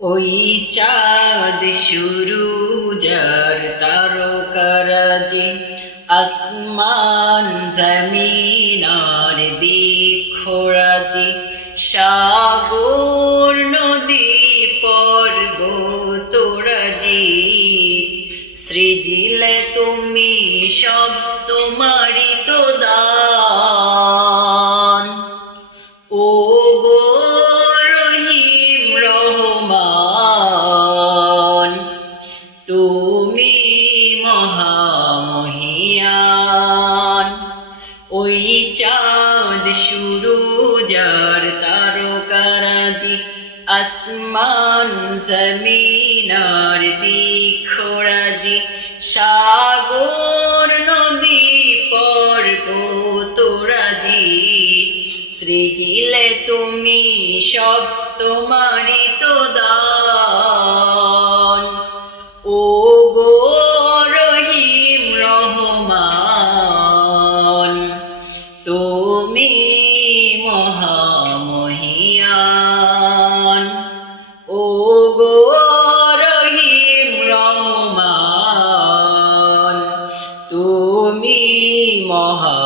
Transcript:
ওই চাঁদ সুরুজার তারকারাজি আসমান জমিন আর বৃক্ষরাজি সাগর নদী পর্বতরাজি সৃজিলে তুমি সব তোমারই তো দান। ও গো রহিম রহমান, তুমি মহামহিয়ান। ওই চাঁদ সুরুজার তারকারাজি আসমান জমিন আর বৃক্ষরাজি সাগর নদী পর্বতরাজি সৃজিলে তুমি সব তোমারই তো দান। ও গো রহিম রহমান, তুমি মহামহিয়ান। ও গো রহিম রহমান, তুমি মহা